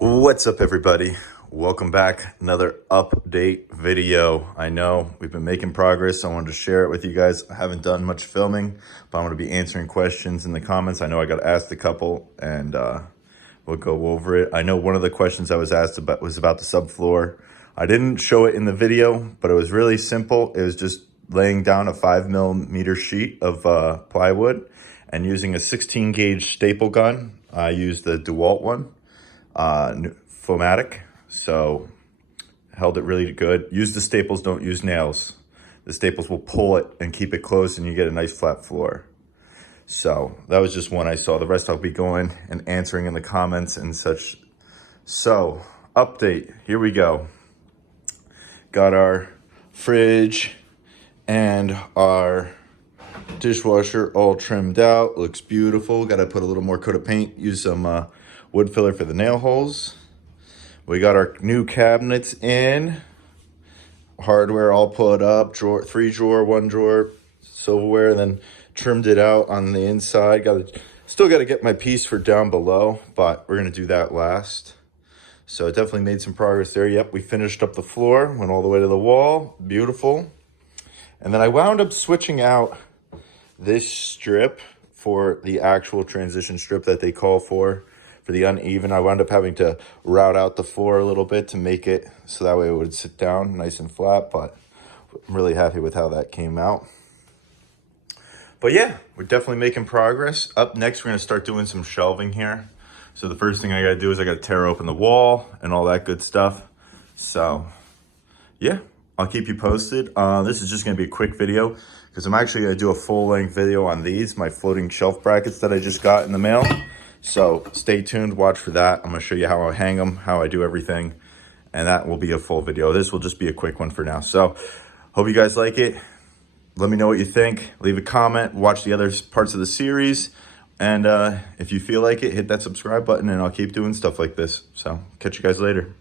What's up, everybody? Welcome back. Another update video. I know we've been making progress. I wanted to share it with you guys. I haven't done much filming, but I'm going to be answering questions in the comments. I know I got asked a couple, and we'll go over it. I know one of the questions I was asked about was about the subfloor. I didn't show it in the video, but it was really simple. It was just laying down a 5mm sheet of plywood and using a 16 gauge staple gun. I used the DeWalt one. Foamatic, so held it really good. Use the staples, don't use nails. The staples will pull it and keep it closed, and you get a nice flat floor. So that was just one I saw. The rest I'll be going and answering in the comments and such. So update, here we go. Got our fridge and our dishwasher all trimmed out. Looks beautiful. Got to put a little more coat of paint, use some wood filler for the nail holes. We got our new cabinets in. Hardware all put up, drawer, 3 drawer, 1 drawer, silverware, and then trimmed it out on the inside. Still got to get my piece for down below, but we're going to do that last. So definitely made some progress there. Yep, we finished up the floor, went all the way to the wall. Beautiful. And then I wound up switching out this strip for the actual transition strip that they call for the uneven. I wound up having to route out the floor a little bit to make it so that way it would sit down nice and flat, but I'm really happy with how that came out. But yeah, we're definitely making progress. Up next, we're gonna start doing some shelving here. So the first thing I gotta do is I gotta tear open the wall and all that good stuff. So yeah, I'll keep you posted. This is just gonna be a quick video because I'm actually gonna do a full-length video on these, my floating shelf brackets that I just got in the mail. So stay tuned, watch for that. I'm gonna show you how I hang them, how I do everything, and that will be a full video. This will just be a quick one for now. So hope you guys like it. Let me know what you think. Leave a comment, watch the other parts of the series. And if you feel like it, hit that subscribe button and I'll keep doing stuff like this. So catch you guys later.